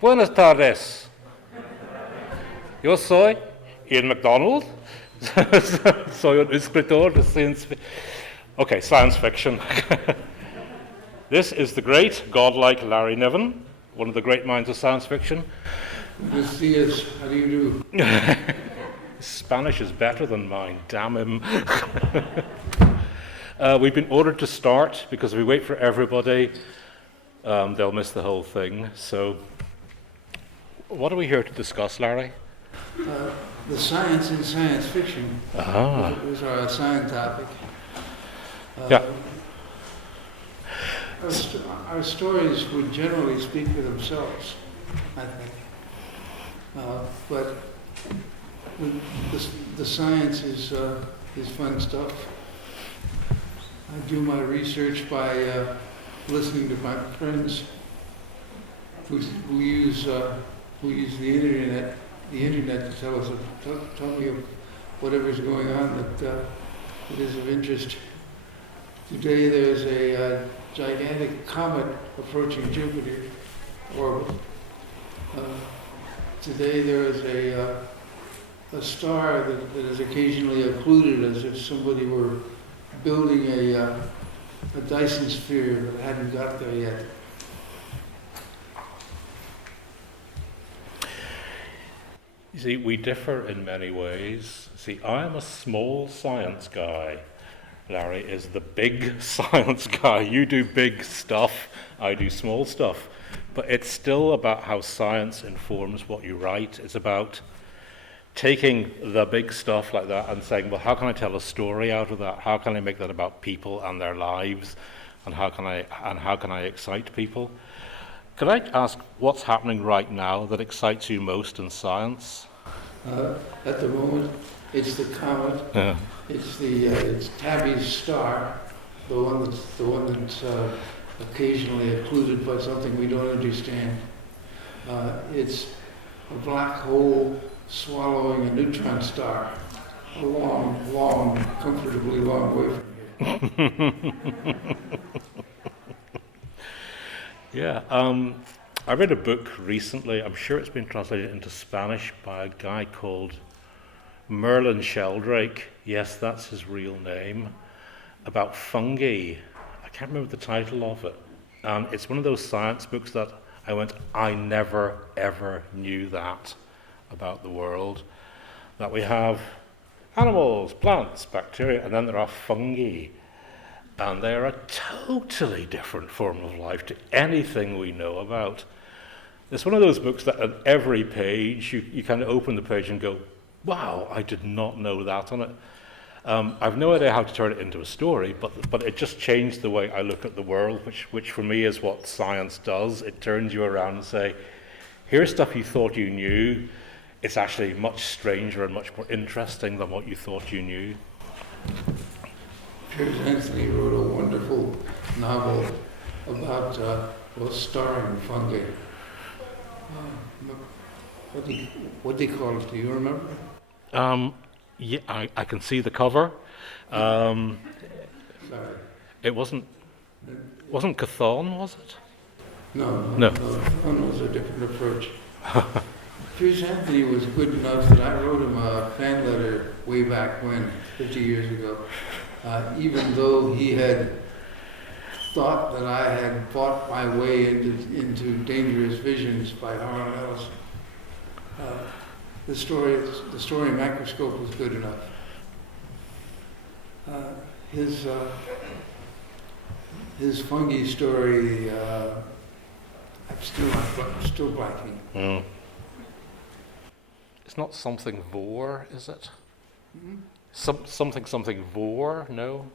Buenas tardes. Yo soy Ian McDonald. Soy un escritor de science fiction. This is the great, godlike Larry Niven, one of the great minds of science fiction. Good to see us. How do you do? Spanish is better than mine, damn him. We've been ordered to start because if we wait for everybody, they'll miss the whole thing. So, what are we here to discuss, Larry? The science in science fiction was our assigned topic. Yeah. Our stories would generally speak for themselves, I think. But the science is fun stuff. I do my research by listening to my friends who use the internet to tell me of whatever's going on that is of interest. Today there's a gigantic comet approaching Jupiter orbit. Today there is a star that is occasionally occluded as if somebody were building a Dyson sphere that hadn't got there yet. You see, we differ in many ways. See, I'm a small science guy. Larry is the big science guy. You do big stuff, I do small stuff. But it's still about how science informs what you write. It's about taking the big stuff like that and saying, well, how can I tell a story out of that? How can I make that about people and their lives? And how can I excite people? Could I ask what's happening right now that excites you most in science? At the moment, it's the comet. Yeah. It's Tabby's star, the one that's occasionally occluded by something we don't understand. It's a black hole swallowing a neutron star, a long, comfortably long way from here. Yeah, I read a book recently, I'm sure it's been translated into Spanish by a guy called Merlin Sheldrake. Yes, that's his real name, about fungi. I can't remember the title of it. And it's one of those science books that I went, I never, ever knew that about the world. That we have animals, plants, bacteria, and then there are fungi. And they're a totally different form of life to anything we know about. It's one of those books that at every page, you kind of open the page and go, wow, I did not know that on it. I've no idea how to turn it into a story, but it just changed the way I look at the world, which for me is what science does. It turns you around and say, here's stuff you thought you knew. It's actually much stranger and much more interesting than what you thought you knew. Piers Anthony wrote a wonderful novel about starring fungi. What do you call it? Do you remember? Yeah, I can see the cover. Sorry. It wasn't Chthon, was it? No. Chthon was a different approach. Piers Anthony was good enough that I wrote him a fan letter way back when, 50 years ago. Even though he had thought that I had bought my way into Dangerous Visions by Harlan Ellison. The story Microscope was good enough. His fungi story, I'm still blanking. Mm. It's not something vor, is it? Mm-hmm. Something vor? No.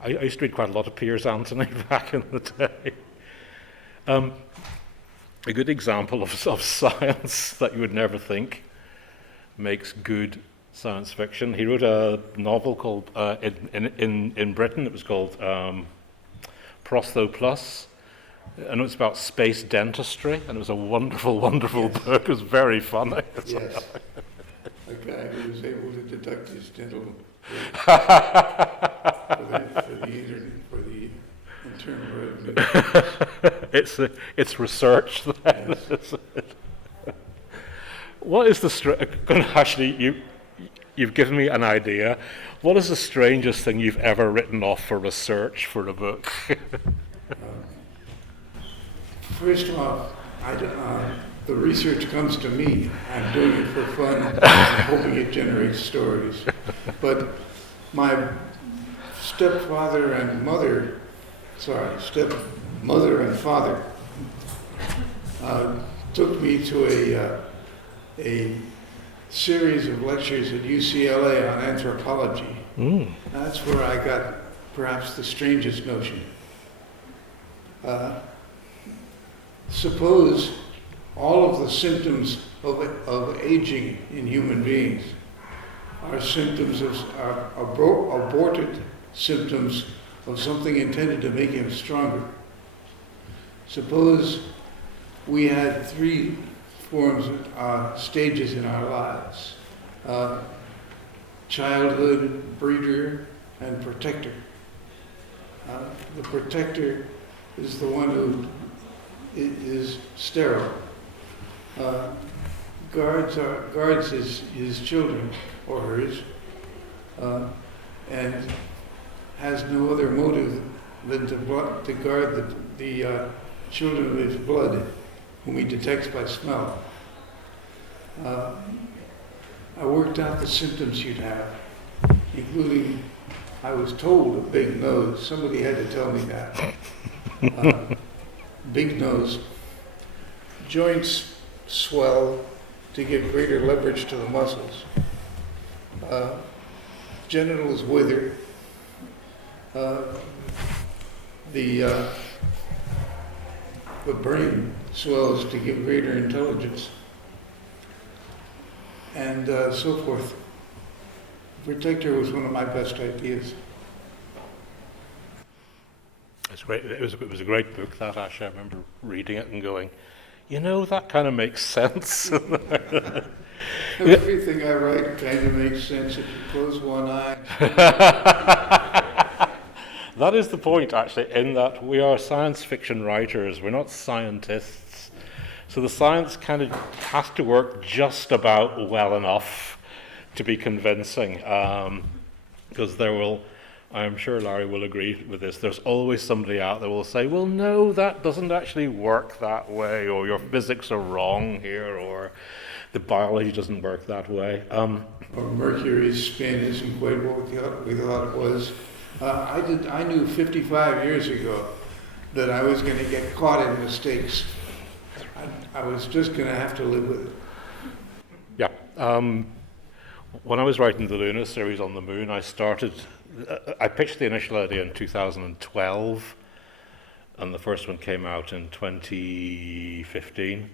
I used to read quite a lot of Piers Anthony back in the day. A good example of science that you would never think makes good science fiction. He wrote a novel called, in Britain, it was called Prostho Plus, and it was about space dentistry, and it was a wonderful book. It was very funny. Yes. A guy who was able to deduct his dental for the It's research then. Yes. What is actually, you've given me an idea. What is the strangest thing you've ever written off for research for a book? First off, the research comes to me. I'm doing it for fun, I'm hoping it generates stories. But my stepmother and father took me to a series of lectures at UCLA on anthropology. That's where I got perhaps the strangest notion. Suppose all of the symptoms of aging in human beings are symptoms are aborted symptoms of something intended to make him stronger. Suppose we had three stages in our lives: childhood, breeder, and protector. The protector is the one who is sterile. Guards his children or hers, and has no other motive than to guard the children of his blood, whom he detects by smell. I worked out the symptoms you'd have, including, I was told, a big nose. Somebody had to tell me that. Big nose. Joints swell to give greater leverage to the muscles. Genitals wither. The brain swells to give greater intelligence, and so forth. Protector was one of my best ideas. It's great. It was a great book, that, actually. I remember reading it and going, that kind of makes sense. Everything I write kind of makes sense if you close one eye. That is the point, actually, in that we are science fiction writers. We're not scientists. So the science kind of has to work just about well enough to be convincing. Because I'm sure Larry will agree with this, there's always somebody out there will say, well, no, that doesn't actually work that way, or your physics are wrong here, or the biology doesn't work that way. Or Mercury's spin isn't quite what we thought it was. I knew 55 years ago that I was going to get caught in mistakes. I was just going to have to live with it. Yeah. When I was writing the Luna series on the moon, I pitched the initial idea in 2012, and the first one came out in 2015.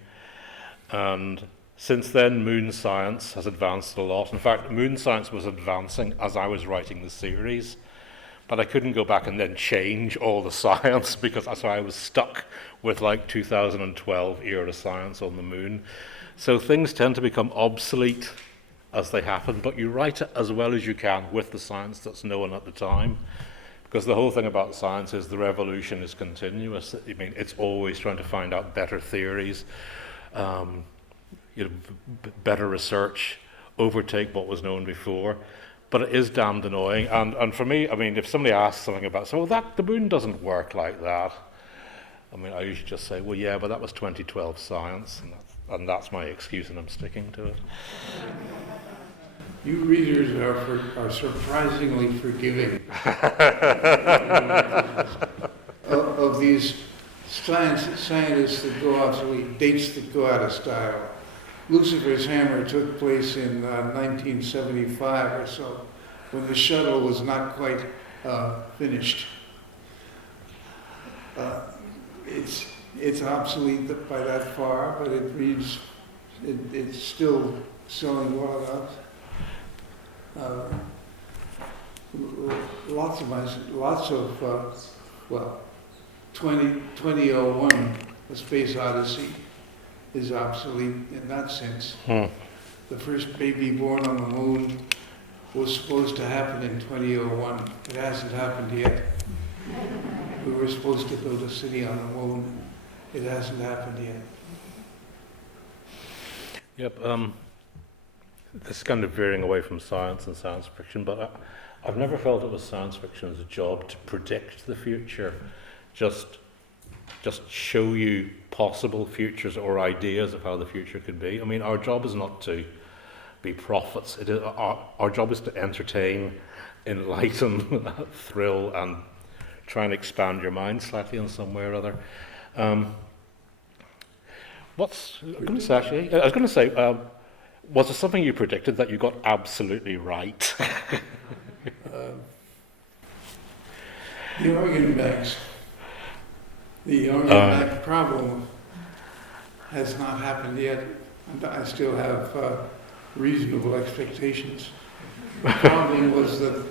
And since then, moon science has advanced a lot. In fact, moon science was advancing as I was writing the series, but I couldn't go back and then change all the science because I was stuck with 2012 era science on the moon. So things tend to become obsolete as they happen, but you write it as well as you can with the science that's known at the time, because the whole thing about science is the revolution is continuous. I mean, it's always trying to find out better theories, better research, overtake what was known before. But it is damned annoying, and for me, I mean, if somebody asks something about, the moon doesn't work like that, I mean, I usually just say, well, yeah, but that was 2012 science, and that's my excuse, and I'm sticking to it. You readers are surprisingly forgiving of these scientists that go obsolete, dates that go out of style. Lucifer's Hammer took place in 1975 or so, when the shuttle was not quite finished. It's obsolete by that far, but it's still selling well enough. Lots of 2001, A Space Odyssey, is obsolete in that sense. The first baby born on the moon was supposed to happen in 2001. It hasn't happened yet. we were supposed to build a city on the moon. It hasn't happened yet. Yep. This is kind of veering away from science and science fiction, but I've never felt it was science fiction's job to predict the future, just show you possible futures or ideas of how the future could be. I mean, our job is not to be prophets. Our job is to entertain, enlighten, thrill, and try and expand your mind slightly in some way or other. I was going to say, was there something you predicted that you got absolutely right? The organ banks. The organ bank problem has not happened yet. I still have reasonable expectations. The problem was that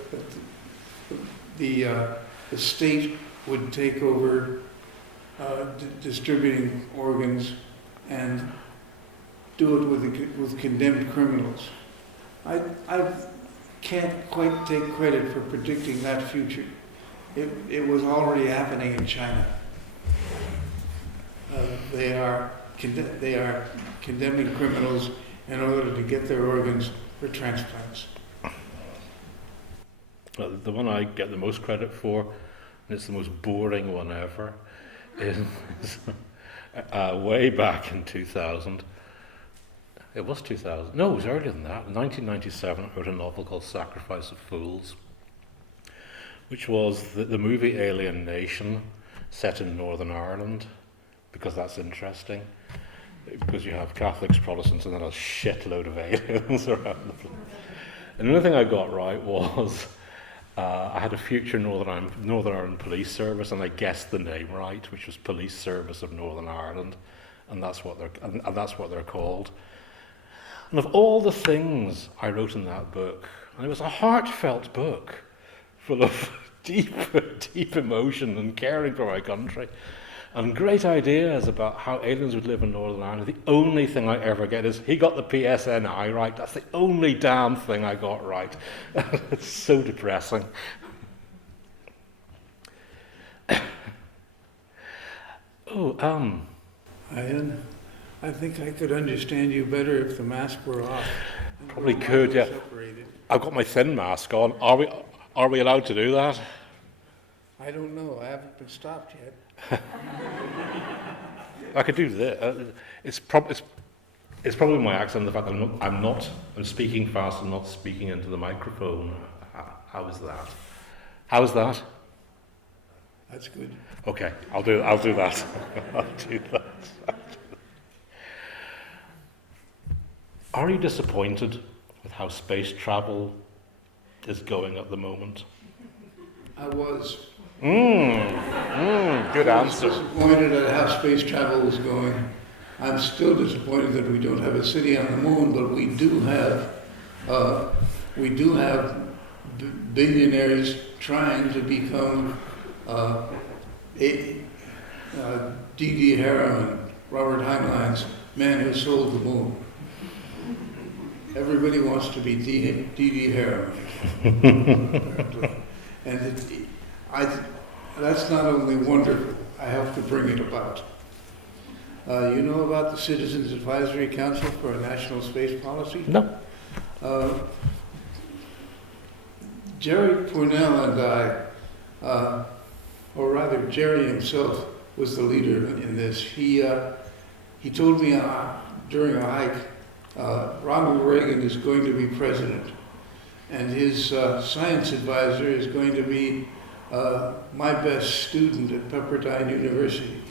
the state would take over distributing organs and do it with condemned criminals. I can't quite take credit for predicting that future. It was already happening in China. They are condemning criminals in order to get their organs for transplants. The one I get the most credit for, and it's the most boring one ever, is way back in 2000. It was 2000. No, it was earlier than that. In 1997, I wrote a novel called Sacrifice of Fools, which was the movie Alien Nation set in Northern Ireland, because that's interesting, because you have Catholics, Protestants, and then a shitload of aliens around the place. And the only thing I got right was I had a future Northern Ireland Police Service, and I guessed the name right, which was Police Service of Northern Ireland, and that's what they're called. And of all the things I wrote in that book, and it was a heartfelt book, full of deep emotion and caring for my country, and great ideas about how aliens would live in Northern Ireland. The only thing I ever get is, he got the PSNI right. That's the only damn thing I got right. It's so depressing. Ian, I think I could understand you better if the mask were off. Probably could, yeah. Separated. I've got my thin mask on. Are we allowed to do that? I don't know. I haven't been stopped yet. I could do this. It's probably my accent, the fact that I'm speaking fast and not speaking into the microphone. How is that? How is that? That's good. Okay, I'll do that. I'll do that. Are you disappointed with how space travel is going at the moment? I was. Good answer. I was disappointed at how space travel was going. I'm still disappointed that we don't have a city on the moon, but we do have billionaires trying to become D.D. Harriman, Robert Heinlein's Man Who Sold the Moon. Everybody wants to be D.D. Harriman, apparently. And that's not only wonderful, I have to bring it about. You know about the Citizens Advisory Council for a National Space Policy? No. Jerry Pournell and I, or rather Jerry himself was the leader in this. He told me during a hike, Ronald Reagan is going to be president, and his science advisor is going to be my best student at Pepperdine University.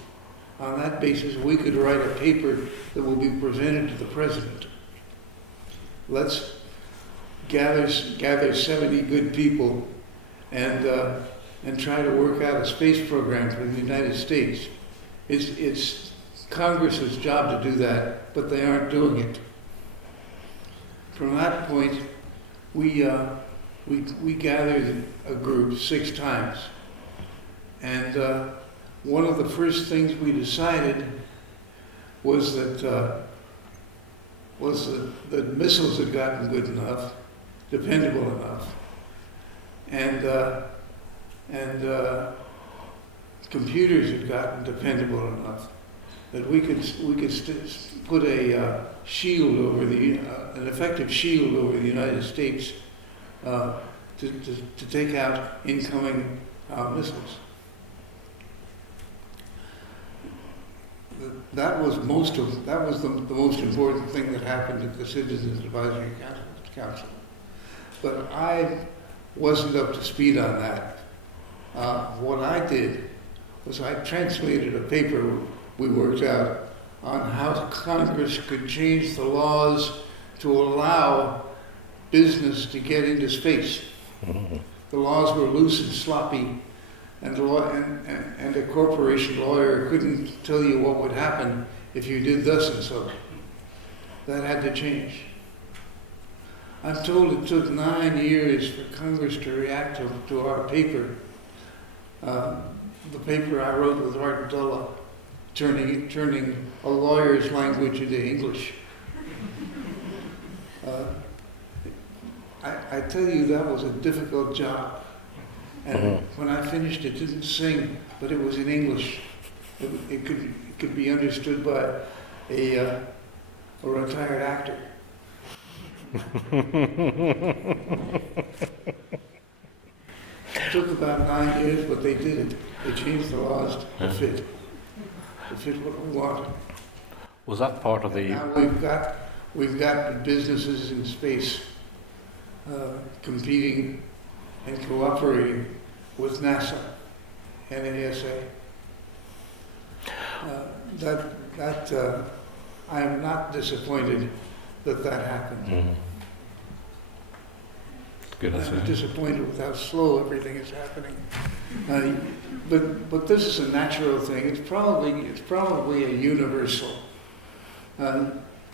On that basis, we could write a paper that will be presented to the president. Let's gather 70 good people and try to work out a space program for the United States. It's Congress's job to do that, but they aren't doing it. From that point, we gathered a group 6 times, and one of the first things we decided was that missiles had gotten good enough, dependable enough, and computers had gotten dependable enough that we could put a shield over an effective shield over the United States to take out incoming missiles. That was the most important thing that happened at the Citizens Advisory Council. But I wasn't up to speed on that. What I did was I translated a paper we worked out on how Congress could change the laws to allow business to get into space. The laws were loose and sloppy, and a corporation lawyer couldn't tell you what would happen if you did thus and so. That had to change. I'm told it took 9 years for Congress to react to our paper. The paper I wrote with Art Dulla, turning a lawyer's language into English. I tell you, that was a difficult job. And when I finished, it didn't sing, but it was in English. It could be understood by a retired actor. It took about 9 years, but they did it. They changed the laws to fit what we wanted. Was that part of the... Now we've got businesses in space competing and cooperating with NASA and NASA. I am not disappointed that happened. Mm-hmm. Good. I'm disappointed with how slow everything is happening. But this is a natural thing. It's probably a universal.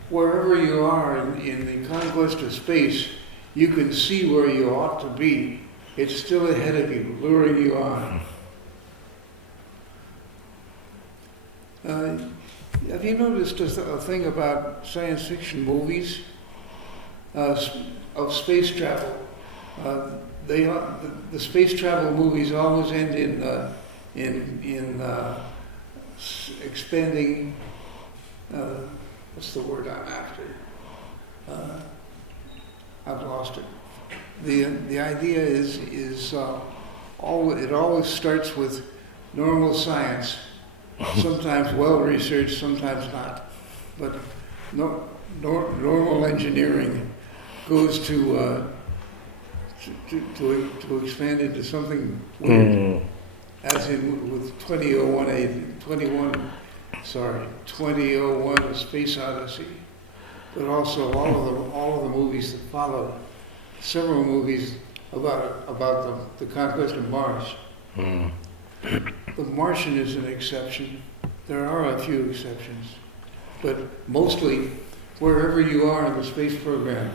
Wherever you are in the conquest of space, you can see where you ought to be. It's still ahead of you, luring you on. Have you noticed a thing about science fiction movies of space travel? The space travel movies always end in expanding. What's the word I'm after? I've lost it. The idea is it always starts with normal science, sometimes well researched, sometimes not, but normal engineering goes to expand into something weird, as in with 2001: A Space Odyssey, but also all of the movies that followed. Several movies about the conquest of Mars. The Martian is an exception. There are a few exceptions, but mostly wherever you are in the space program,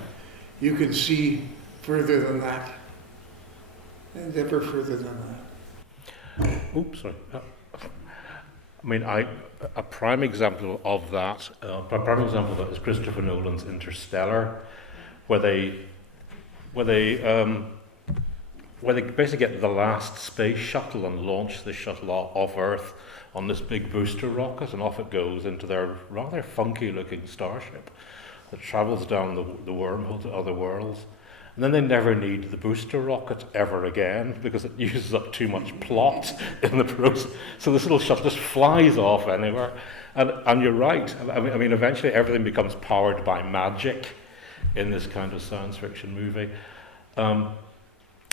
you can see further than that, and ever further than that. Oops, sorry. I mean, a prime example of that is Christopher Nolan's Interstellar, where they basically get the last space shuttle and launch the shuttle off Earth on this big booster rocket, and off it goes into their rather funky-looking starship that travels down the wormhole to other worlds. And then they never need the booster rocket ever again because it uses up too much plot in the process. So this little shuttle just flies off anywhere. And you're right. I mean, eventually everything becomes powered by magic in this kind of science fiction movie. I'm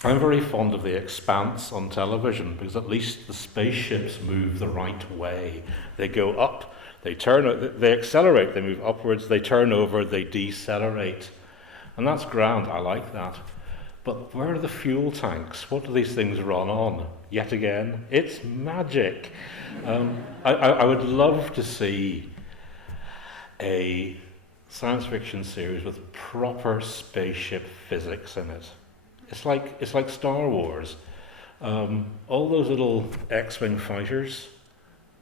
very fond of The Expanse on television because at least the spaceships move the right way. They go up, they accelerate, they move upwards, they turn over, they decelerate. And that's grand, I like that. But where are the fuel tanks? What do these things run on? Yet again, it's magic. I would love to see a science fiction series with proper spaceship physics in it. It's like Star Wars. All those little X-Wing fighters,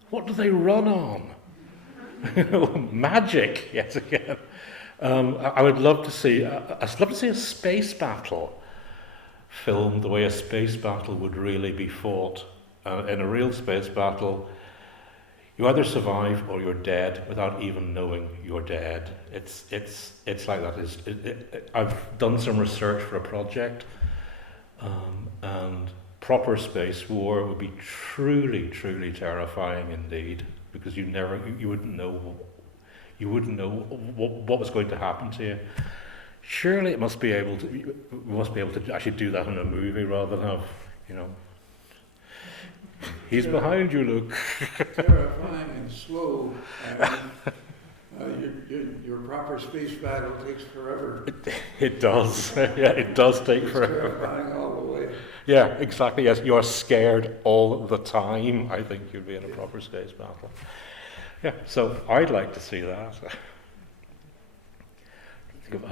what do they run on? Magic, yet again. I would love to see. I'd love to see a space battle filmed the way a space battle would really be fought. In a real space battle, you either survive or you're dead without even knowing you're dead. It's like that. I've done some research for a project, and proper space war would be truly, truly terrifying indeed, because you wouldn't know what was going to happen to you. Surely we must be able to actually do that in a movie rather than have, he's behind you, Luke. Terrifying and slow. Your proper space battle takes forever. It does. Yeah, it does take forever. Terrifying all the way. Yeah, exactly. Yes, you are scared all the time. I think you'd be in a proper space battle. Yeah, so I'd like to see that. Think of,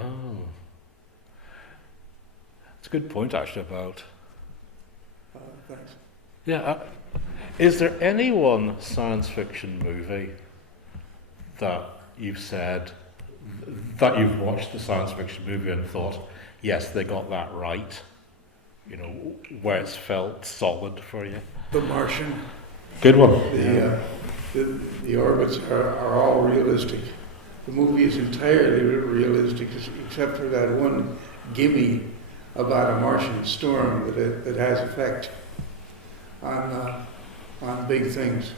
it's a good point actually about. Thanks. Yeah, is there any one science fiction movie that you've said that you've watched the science fiction movie and thought, yes, they got that right? Where it's felt solid for you. The Martian. Good one. The orbits are all realistic. The movie is entirely realistic, except for that one gimme about a Martian storm that has effect on big things.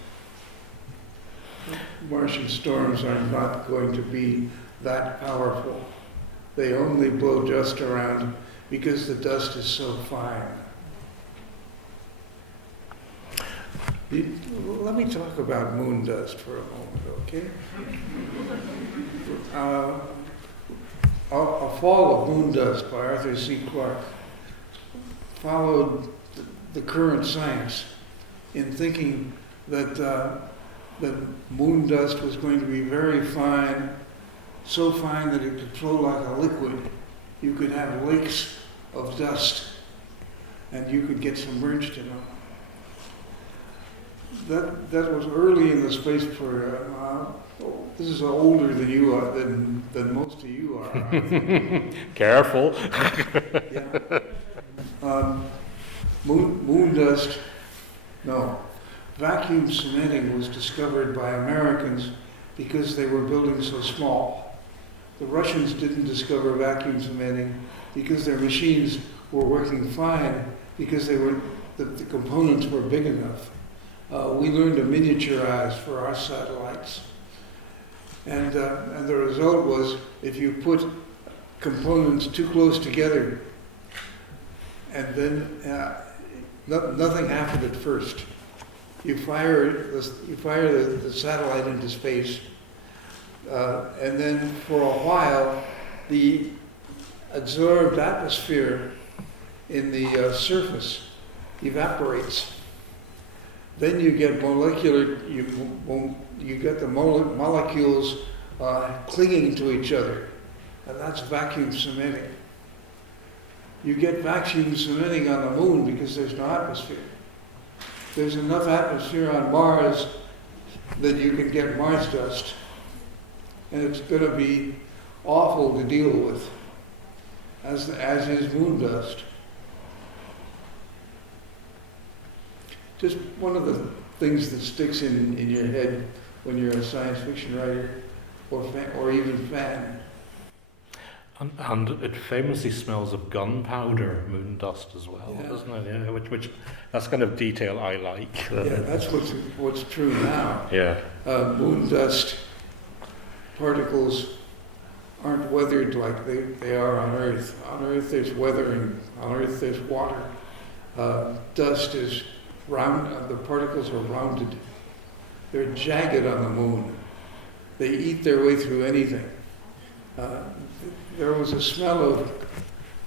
Martian storms are not going to be that powerful. They only blow dust around because the dust is so fine. Let me talk about moon dust for a moment, okay? A Fall of Moon Dust by Arthur C. Clarke followed the current science in thinking that moon dust was going to be very fine, so fine that it could flow like a liquid. You could have lakes of dust, and you could get submerged in them. That was early in the space program. This is older than you are, than most of you are. Careful. Yeah. Moon dust. No. Vacuum cementing was discovered by Americans because they were building so small. The Russians didn't discover vacuum cementing because their machines were working fine because the components were big enough. We learned to miniaturize for our satellites. And the result was, if you put components too close together, and then nothing happened at first. You fire the satellite into space, and then for a while, the absorbed atmosphere in the surface evaporates. Then you get you get the molecules clinging to each other, and that's vacuum cementing. You get vacuum cementing on the moon because there's no atmosphere. There's enough atmosphere on Mars that you can get Mars dust, and it's going to be awful to deal with, as is moon dust. Just one of the things that sticks in your head when you're a science fiction writer or even fan. And it famously smells of gunpowder, moon dust as well, Yeah. doesn't it? Yeah, which that's kind of detail I like. Yeah, that's what's true now. Yeah. Moon dust particles aren't weathered like they are on Earth. On Earth there's weathering. On Earth there's water. Dust is round. The particles are rounded. They're jagged on the moon. They eat their way through anything. There was a smell of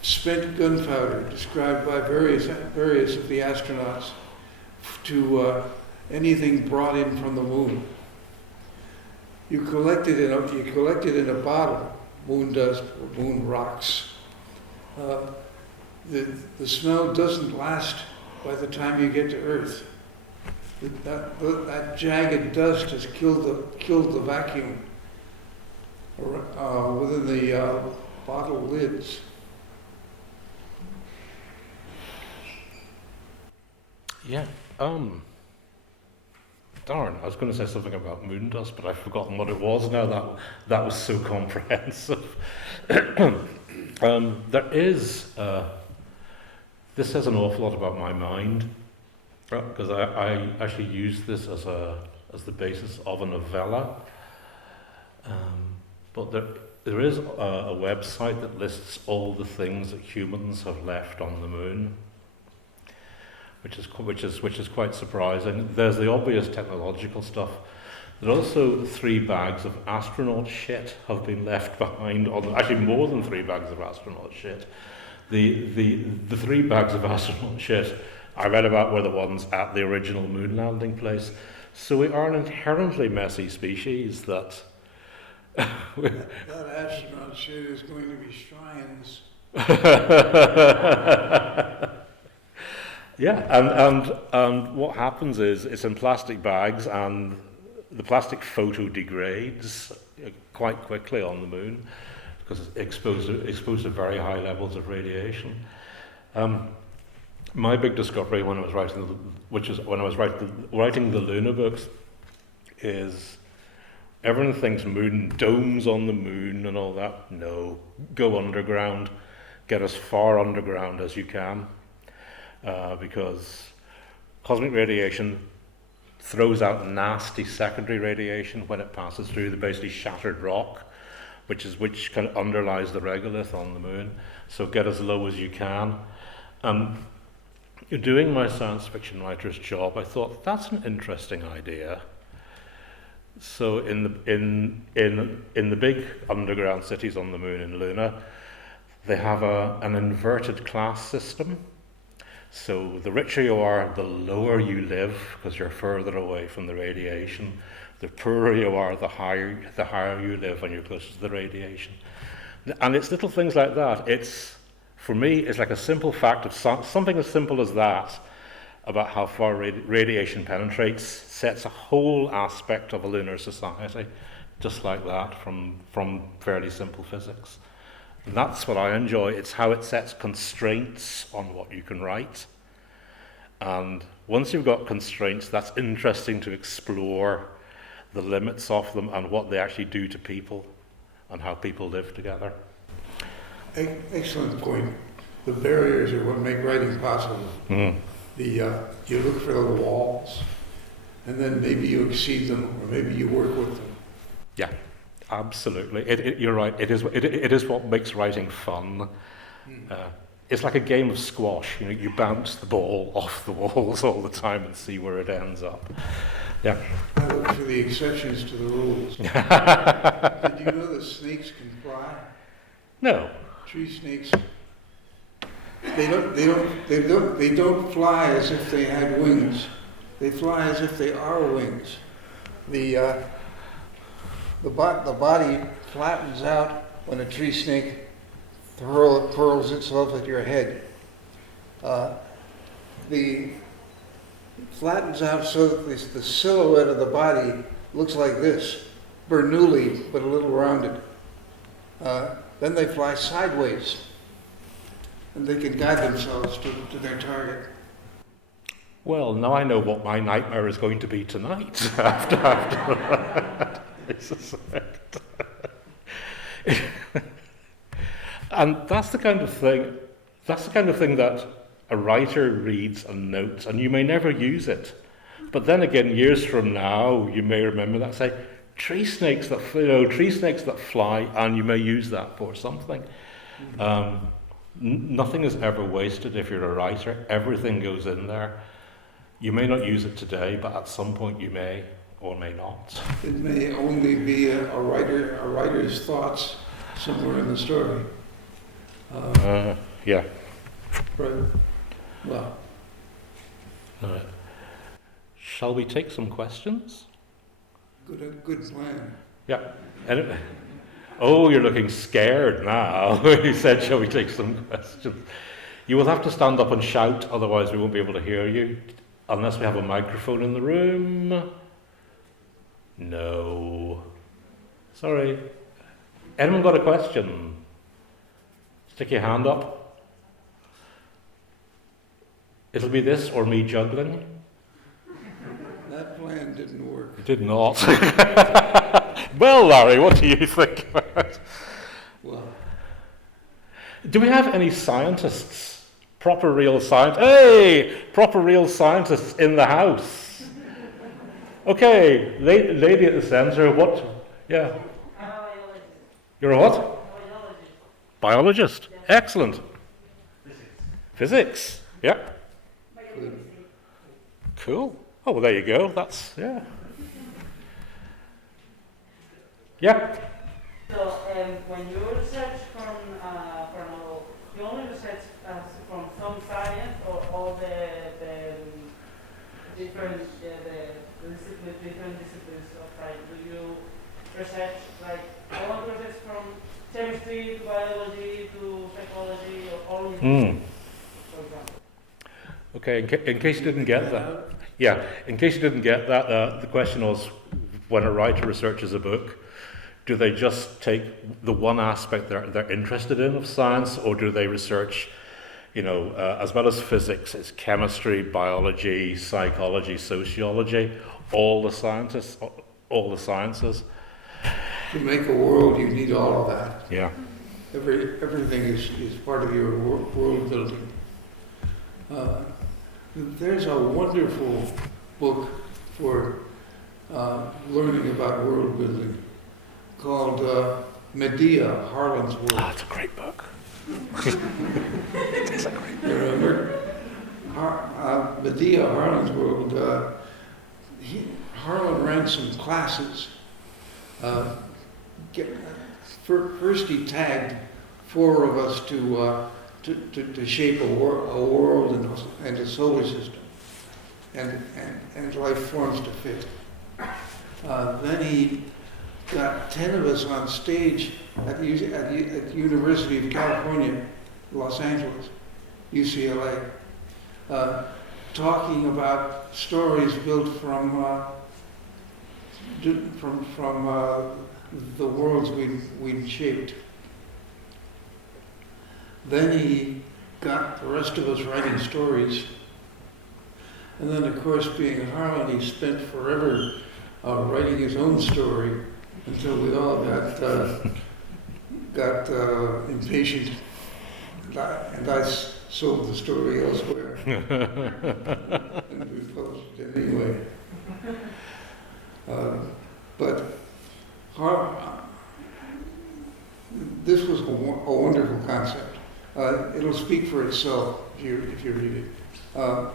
spent gunpowder described by various of the astronauts to anything brought in from the moon. You collect it in a bottle, moon dust or moon rocks. The smell doesn't last by the time you get to Earth. That jagged dust has killed the vacuum within the bottle lids. Yeah. Darn, I was going to say something about moon dust, but I've forgotten what it was now. That was so comprehensive. There is, this says an awful lot about my mind, because I actually use this as the basis of a novella. But there is a website that lists all the things that humans have left on the moon, which is quite surprising. There's the obvious technological stuff. There are also 3 bags of astronaut shit have been left behind. Actually, more than 3 bags of astronaut shit. The 3 bags of astronaut shit I read about were the ones at the original moon landing place. So we are an inherently messy species that. That astronaut shit is going to be shrines. Yeah, and what happens is it's in plastic bags, and the plastic photo degrades quite quickly on the moon because it's exposed to very high levels of radiation. My big discovery when I was writing the Luna books, is everyone thinks moon domes on the moon and all that. No, go underground, get as far underground as you can, because cosmic radiation throws out nasty secondary radiation when it passes through the basically shattered rock, which kind of underlies the regolith on the moon. So get as low as you can. Doing my science fiction writer's job, I thought that's an interesting idea. So in the big underground cities on the moon in Luna, they have an inverted class system. So the richer you are, the lower you live because you're further away from the radiation. The poorer you are, the higher you live when you're closer to the radiation. And it's little things like that. For me, it's like a simple fact of something as simple as that about how far radiation penetrates sets a whole aspect of a lunar society, just like that, from fairly simple physics. And that's what I enjoy. It's how it sets constraints on what you can write. And once you've got constraints, that's interesting to explore the limits of them and what they actually do to people and how people live together. Excellent point. The barriers are what make writing possible. Mm. You look for the walls, and then maybe you exceed them, or maybe you work with them. Yeah, absolutely. You're right. It is what makes writing fun. It's like a game of squash. You bounce the ball off the walls all the time and see where it ends up. Yeah. I look for the exceptions to the rules. Did you know that snakes can fly? No. Tree snakes. They don't fly as if they had wings. They fly as if they are wings. The body flattens out when a tree snake hurls itself at your head. The flattens out so that the silhouette of the body looks like this, Bernoulli, but a little rounded. Then they fly sideways, and they can guide themselves to their target. Well, now I know what my nightmare is going to be tonight. after that, I suspect. And that's the kind of thing. That's the kind of thing that a writer reads and notes, and you may never use it. But then again, years from now, you may remember that and say, tree snakes that fly, and you may use that for something. Nothing is ever wasted if you're a writer. Everything goes in there. You may not use it today, but at some point you may or may not. It may only be a writer's thoughts somewhere in the story. Yeah. Right. Well. Shall we take some questions? Good plan. Yeah. Oh, you're looking scared now. He said, shall we take some questions? You will have to stand up and shout, otherwise we won't be able to hear you, unless we have a microphone in the room. No. Sorry. Anyone got a question? Stick your hand up. It'll be this or me juggling. That plan didn't work. It did not. Well, Larry, what do you think about it? Well, Do we have any scientists? Proper real scientists? Hey! Proper real scientists in the house. Okay, lady at the centre, what? Yeah. You're a what? Biologist. Excellent. Physics. Yeah. Cool. Oh, well, there you go. That's, yeah. Yeah. So when you research from a novel, you only research from some science or all the different different disciplines of science? Do you research like I want to research from chemistry to biology to psychology or all these things, for example? Okay, in case you didn't get that. Yeah, in case you didn't get that, the question was, when a writer researches a book, do they just take the one aspect they're interested in of science, or do they research, as well as physics, it's chemistry, biology, psychology, sociology, all the sciences? to make a world, you need all of that. Yeah. Everything is part of your world building. There's a wonderful book for learning about world building called Medea, Harlan's World. Oh, it's a great book. It's a great book. Remember? Medea, Harlan's World. Harlan ran some classes. First he tagged 4 of us to shape a world and a solar system and life forms to fit. Then he got 10 of us on stage at the University of California, Los Angeles, UCLA, talking about stories built from the worlds we'd shaped. Then he got the rest of us writing stories. And then, of course, being Harlan, he spent forever writing his own story until we all got impatient. And I sold the story elsewhere. And we published it anyway. But this was a wonderful concept. It'll speak for itself if you read it.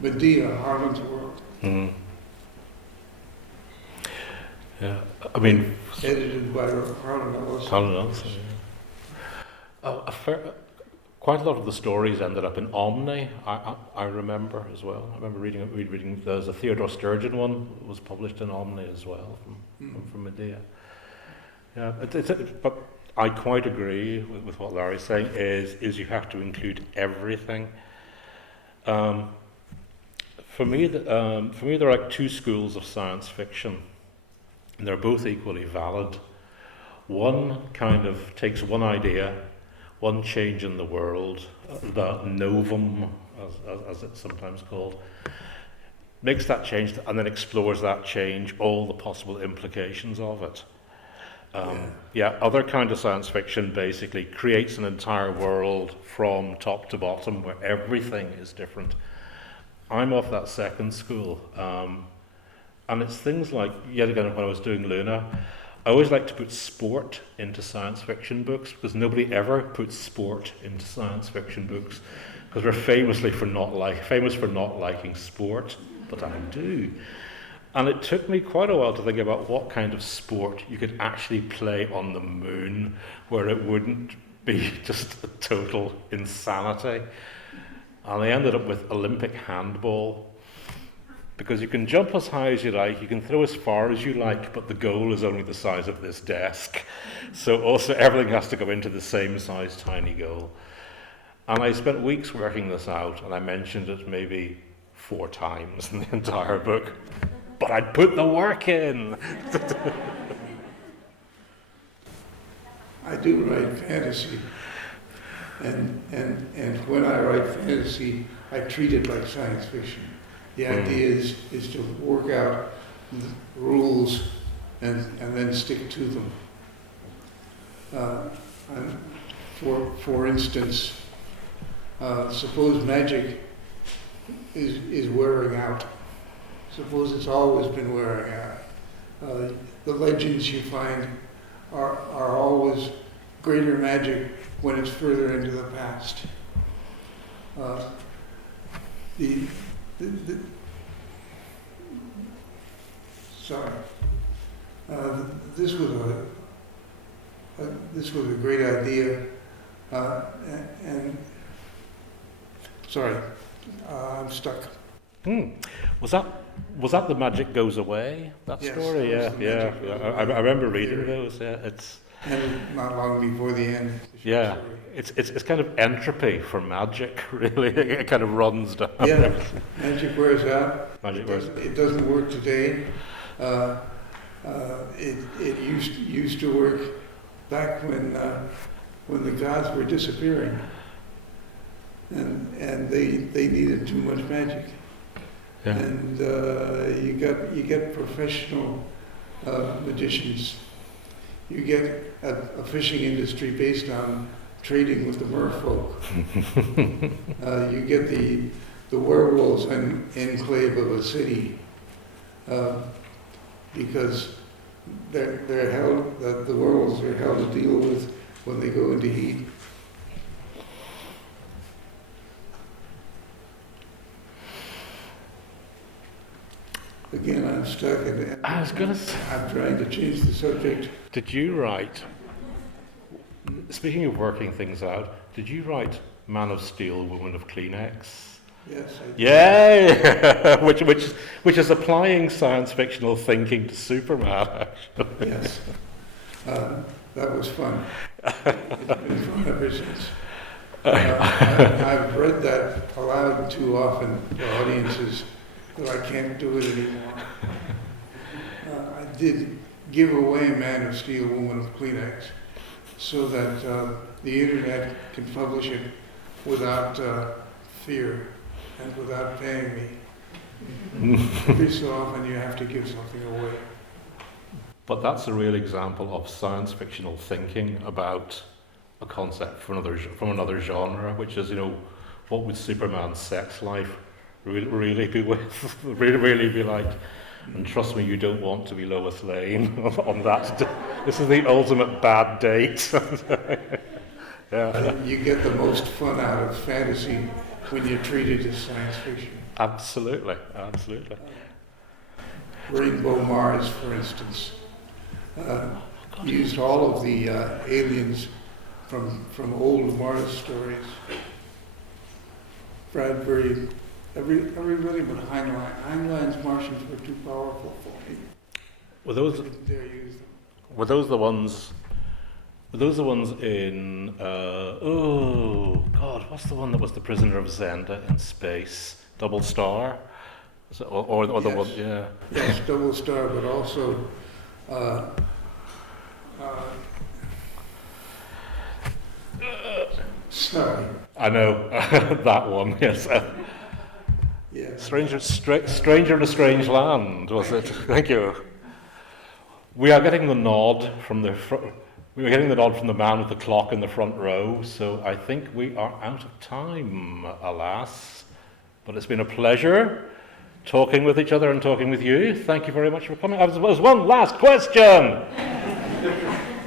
Medea, Harlan's World. Mm. Yeah, I mean, edited by Harlan Ellison. Harlan Ellison. Yeah. Quite a lot of the stories ended up in Omni. I remember as well. I remember reading. There's a Theodore Sturgeon one that was published in Omni as well from Medea. Yeah, but I quite agree with what Larry's saying. Is you have to include everything. For me, there are like 2 schools of science fiction, and they're both equally valid. One kind of takes one idea, one change in the world, the novum, as it's sometimes called, makes that change and then explores that change, all the possible implications of it. Other kind of science fiction basically creates an entire world from top to bottom where everything is different. I'm of that second school. And it's things like, yet again, when I was doing Luna, I always like to put sport into science fiction books because nobody ever puts sport into science fiction books because we're famous for not liking sport, but I do. And it took me quite a while to think about what kind of sport you could actually play on the moon where it wouldn't be just a total insanity. And I ended up with Olympic handball, because you can jump as high as you like, you can throw as far as you like, but the goal is only the size of this desk. So also everything has to go into the same size tiny goal. And I spent weeks working this out, and I mentioned it maybe 4 times in the entire book. But I'd put the work in. I do write fantasy. And when I write fantasy, I treat it like science fiction. The idea is to work out the rules and then stick to them. And for instance, suppose magic is wearing out. Suppose it's always been wearing out. The legends you find are always greater magic when it's further into the past. This was a great idea, and sorry, I'm stuck. Was that the magic goes away? That Yes, story, that was the yeah. magic goes I away remember reading theory. those. Yeah, it's And not long before the end. yeah, it's kind of entropy for magic. Really, it kind of runs down. Yeah, magic wears out. Magic wears. It doesn't work today. It used to work back when the gods were disappearing, and they needed too much magic. Yeah. And you get professional magicians. You get a fishing industry based on trading with the merfolk. You get the werewolves enclave of a city, because they're held. The werewolves are held to deal with when they go into heat. Again, I'm stuck, and I was gonna say, I'm trying to change the subject. did you write? Speaking of working things out, did you write Man of Steel, Woman of Kleenex? Yes, I did. Yay! which is applying science fictional thinking to Superman. Actually. Yes. That was fun. It's been fun ever since. I've read that aloud too often to audiences that I can't do it anymore. I did give away Man of Steel, Woman of Kleenex, so that the internet can publish it without fear and without paying me. Every so often you have to give something away. But that's a real example of science fictional thinking about a concept from another genre, which is, what would Superman's sex life really be with? really be like? And trust me, you don't want to be Lois Lane on that. This is the ultimate bad date. Yeah. You get the most fun out of fantasy when you treat it as science fiction. Absolutely. Rainbow Mars, for instance, used all of the aliens from old Mars stories. Bradbury, everybody but Heinlein. Heinlein's Martians were too powerful for me. Were those I didn't dare use them. Were those the ones in? Oh God, what's the one that was the prisoner of Zenda in space? Double Star, or the Yes. one? Yeah. Yes, Double Star, but also Snowy. I know that one. Yes. Yeah. Stranger in a Strange Land, was it? Thank you. We are getting the nod from the man with the clock in the front row. So I think we are out of time, alas. But it's been a pleasure talking with each other and talking with you. Thank you very much for coming. There's one last question.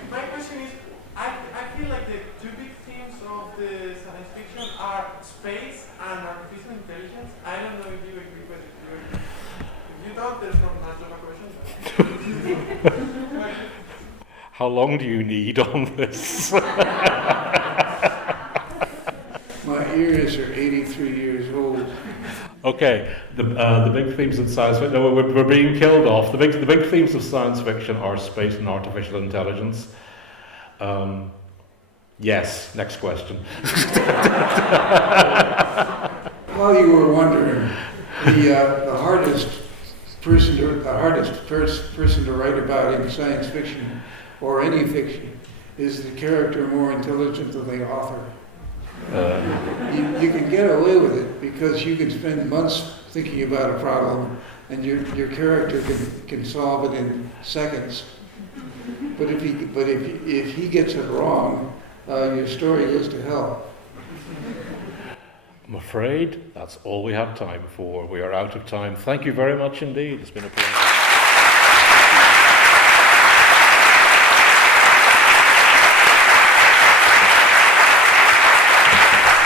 My question is, I feel like the two big themes of the science fiction are space and artificial intelligence. I don't know if you agree with it. If you don't, there's no answer to my question. How long do you need on this? My ears are 83 years old. Okay, the big themes of science fiction. No, we're being killed off. The big themes of science fiction are space and artificial intelligence. Yes. Next question. While you were wondering, the hardest person to write about in science fiction or any fiction is the character more intelligent than the author. You can get away with it because you can spend months thinking about a problem, and your character can solve it in seconds. But if he gets it wrong, your story goes to hell. I'm afraid that's all we have time for. We are out of time. Thank you very much indeed. It's been a pleasure.